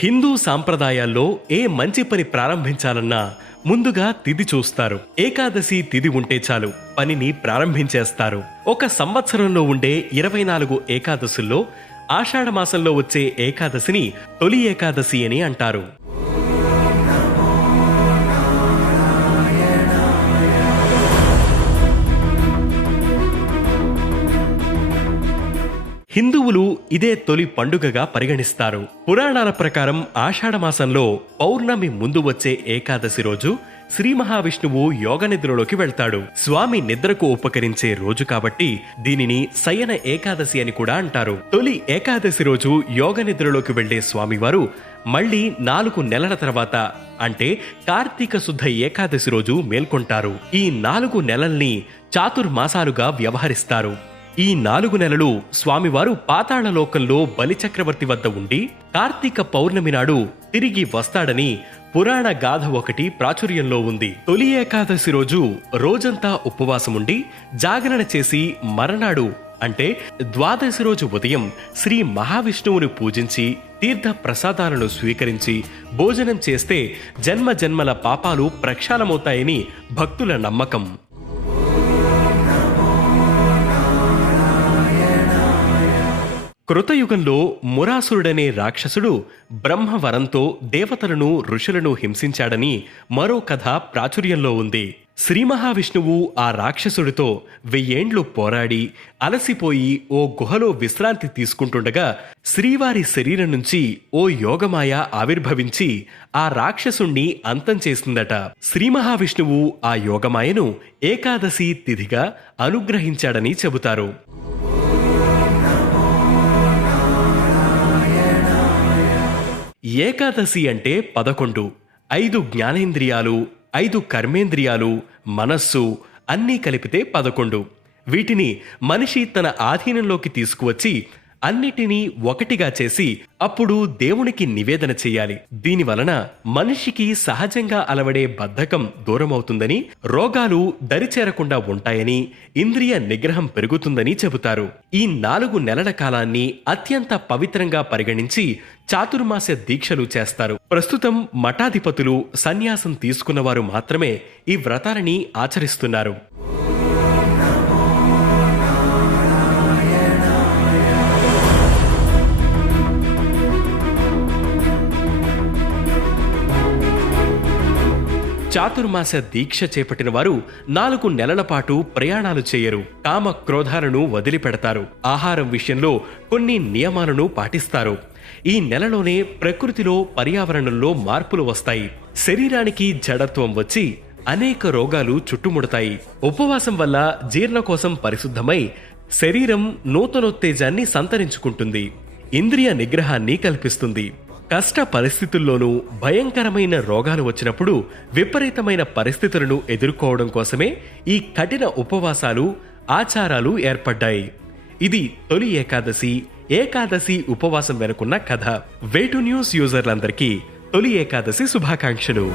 హిందూ సాంప్రదాయాల్లో ఏ మంచి పని ప్రారంభించాలన్నా ముందుగా తిథి చూస్తారు. ఏకాదశి తిథి ఉంటే చాలు పనిని ప్రారంభించేస్తారు. ఒక సంవత్సరంలో ఉండే 24 ఏకాదశుల్లో ఆషాఢ మాసంలో వచ్చే ఏకాదశిని తొలి ఏకాదశి అని అంటారు. హిందువులు ఇదే తొలి పండుగగా పరిగణిస్తారు. పురాణాల ప్రకారం ఆషాఢ మాసంలో పౌర్ణమి ముందు వచ్చే ఏకాదశి రోజు శ్రీ మహావిష్ణువు యోగ నిద్రలోకి వెళ్తాడు. స్వామి నిద్రకు ఉపకరించే రోజు కాబట్టి దీనిని శయన ఏకాదశి అని కూడా అంటారు. తొలి ఏకాదశి రోజు యోగ నిద్రలోకి వెళ్లే స్వామివారు మళ్లీ 4 నెలల తర్వాత అంటే కార్తీక శుద్ధ ఏకాదశి రోజు మేల్కొంటారు. ఈ 4 నెలల్ని చాతుర్మాసాలుగా వ్యవహరిస్తారు. ఈ 4 నెలలు స్వామివారు పాతాళలోకంలో బలిచక్రవర్తి వద్ద ఉండి కార్తీక పౌర్ణమి నాడు తిరిగి వస్తాడని పురాణ గాథ ఒకటి ప్రాచుర్యంలో ఉంది. తొలి ఏకాదశి రోజు రోజంతా ఉపవాసముండి జాగరణ చేసి మరనాడు అంటే ద్వాదశి రోజు ఉదయం శ్రీ మహావిష్ణువుని పూజించి తీర్థ ప్రసాదాలను స్వీకరించి భోజనం చేస్తే జన్మ జన్మల పాపాలు ప్రక్షాళమవుతాయని భక్తుల నమ్మకం. కృతయుగంలో మురాసురుడనే రాక్షసుడు బ్రహ్మవరంతో దేవతలను ఋషులను హింసించాడని మరో కథ ప్రాచుర్యంలో ఉంది. శ్రీ మహావిష్ణువు ఆ రాక్షసుడితో 1000 ఏండ్లు పోరాడి అలసిపోయి ఓ గుహలో విశ్రాంతి తీసుకుంటుండగా శ్రీవారి శరీరం నుంచి ఓ యోగమాయ ఆవిర్భవించి ఆ రాక్షసుణ్ణి అంతం చేసిందట. శ్రీ మహావిష్ణువు ఆ యోగమాయను ఏకాదశి తిథిగా అనుగ్రహించాడని చెబుతారు. ఏకాదశి అంటే 11. 5 జ్ఞానేంద్రియాలు, 5 కర్మేంద్రియాలు, మనస్సు అన్నీ కలిపితే 11. వీటిని మనిషి తన ఆధీనంలోకి తీసుకువచ్చి అన్నిటినీ ఒకటిగా చేసి అప్పుడు దేవునికి నివేదన చెయ్యాలి. దీనివలన మనిషికి సహజంగా అలవడే బద్ధకం దూరమవుతుందని, రోగాలు దరిచేరకుండా ఉంటాయని, ఇంద్రియ నిగ్రహం పెరుగుతుందని చెబుతారు. ఈ 4 నెలల కాలాన్ని అత్యంత పవిత్రంగా పరిగణించి చాతుర్మాస దీక్షలు చేస్తారు. ప్రస్తుతం మఠాధిపతులు, సన్యాసం తీసుకున్నవారు మాత్రమే ఈ వ్రతాలని ఆచరిస్తున్నారు. చాతుర్మాస దీక్ష చేపట్టిన వారు 4 నెలల పాటు ప్రయాణాలు చేయరు. కామ క్రోధాలను వదిలిపెడతారు. ఆహారం విషయంలో కొన్ని నియమాలను పాటిస్తారు. ఈ నెలలోనే ప్రకృతిలో, పర్యావరణంలో మార్పులు వస్తాయి. శరీరానికి జడత్వం వచ్చి అనేక రోగాలు చుట్టుముడతాయి. ఉపవాసం వల్ల జీర్ణకోశం పరిశుద్ధమై శరీరం నూతనోత్తేజాన్ని సంతరించుకుంటుంది. ఇంద్రియ నిగ్రహాన్ని కల్పిస్తుంది. కష్ట పరిస్థితుల్లోనూ భయంకరమైన రోగాలు వచ్చినప్పుడు విపరీతమైన పరిస్థితులను ఎదుర్కోవడం కోసమే ఈ కఠిన ఉపవాసాలు, ఆచారాలు ఏర్పడ్డాయి. ఇది తొలి ఏకాదశి ఉపవాసం వెనుకున్న కథ. వే2న్యూస్ యూజర్లందరికీ తొలి ఏకాదశి శుభాకాంక్షలు.